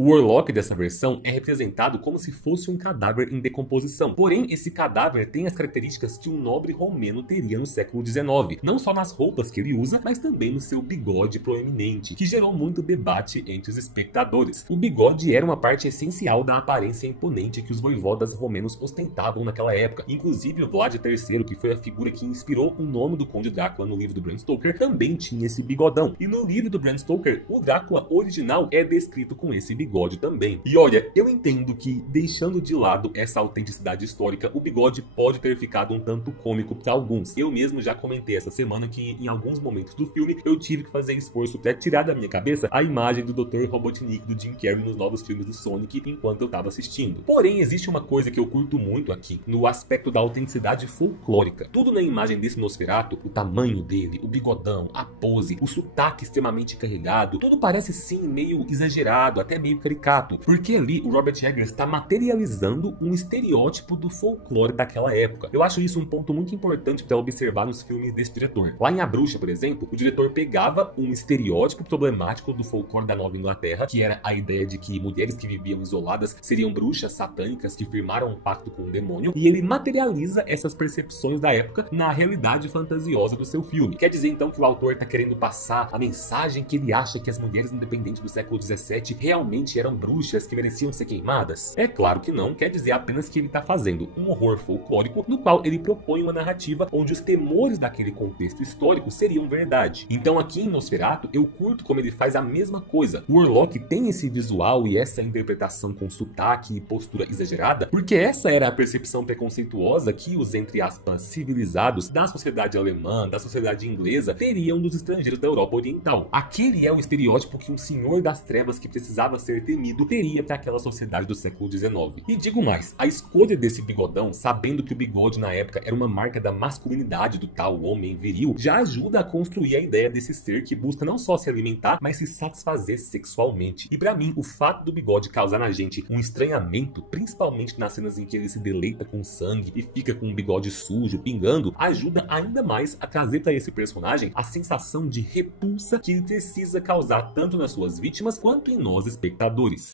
O Warlock dessa versão é representado como se fosse um cadáver em decomposição. Porém, esse cadáver tem as características que um nobre romeno teria no século XIX. Não só nas roupas que ele usa, mas também no seu bigode proeminente, que gerou muito debate entre os espectadores. O bigode era uma parte essencial da aparência imponente que os voivodas romenos ostentavam naquela época. Inclusive, o Vlad III, que foi a figura que inspirou o nome do Conde Drácula no livro do Bram Stoker, também tinha esse bigodão. E no livro do Bram Stoker, o Drácula original é descrito com esse bigode também. E olha, eu entendo que, deixando de lado essa autenticidade histórica, o bigode pode ter ficado um tanto cômico para alguns. Eu mesmo já comentei essa semana que, em alguns momentos do filme, eu tive que fazer esforço para tirar da minha cabeça a imagem do Dr. Robotnik do Jim Carrey nos novos filmes do Sonic enquanto eu tava assistindo. Porém, existe uma coisa que eu curto muito aqui, no aspecto da autenticidade folclórica. Tudo na imagem desse Nosferatu, o tamanho dele, o bigodão, a pose, o sotaque extremamente carregado, tudo parece sim meio exagerado, até meio caricato, porque ali o Robert Eggers está materializando um estereótipo do folclore daquela época. Eu acho isso um ponto muito importante para observar nos filmes desse diretor. Lá em A Bruxa, por exemplo, o diretor pegava um estereótipo problemático do folclore da Nova Inglaterra, que era a ideia de que mulheres que viviam isoladas seriam bruxas satânicas que firmaram um pacto com o demônio, e ele materializa essas percepções da época na realidade fantasiosa do seu filme. Quer dizer então que o autor está querendo passar a mensagem que ele acha que as mulheres independentes do século XVII realmente eram bruxas que mereciam ser queimadas? É claro que não, quer dizer apenas que ele está fazendo um horror folclórico no qual ele propõe uma narrativa onde os temores daquele contexto histórico seriam verdade. Então aqui em Nosferatu eu curto como ele faz a mesma coisa. O Warlock tem esse visual e essa interpretação com sotaque e postura exagerada, porque essa era a percepção preconceituosa que os, entre aspas, civilizados da sociedade alemã, da sociedade inglesa, teriam dos estrangeiros da Europa Oriental. Aquele é o estereótipo que um senhor das trevas que precisava ser temido teria para aquela sociedade do século XIX. E digo mais, a escolha desse bigodão, sabendo que o bigode na época era uma marca da masculinidade do tal homem viril, já ajuda a construir a ideia desse ser que busca não só se alimentar, mas se satisfazer sexualmente. E para mim, o fato do bigode causar na gente um estranhamento, principalmente nas cenas em que ele se deleita com sangue e fica com o bigode sujo, pingando, ajuda ainda mais a trazer para esse personagem a sensação de repulsa que ele precisa causar tanto nas suas vítimas quanto em nós espectadores.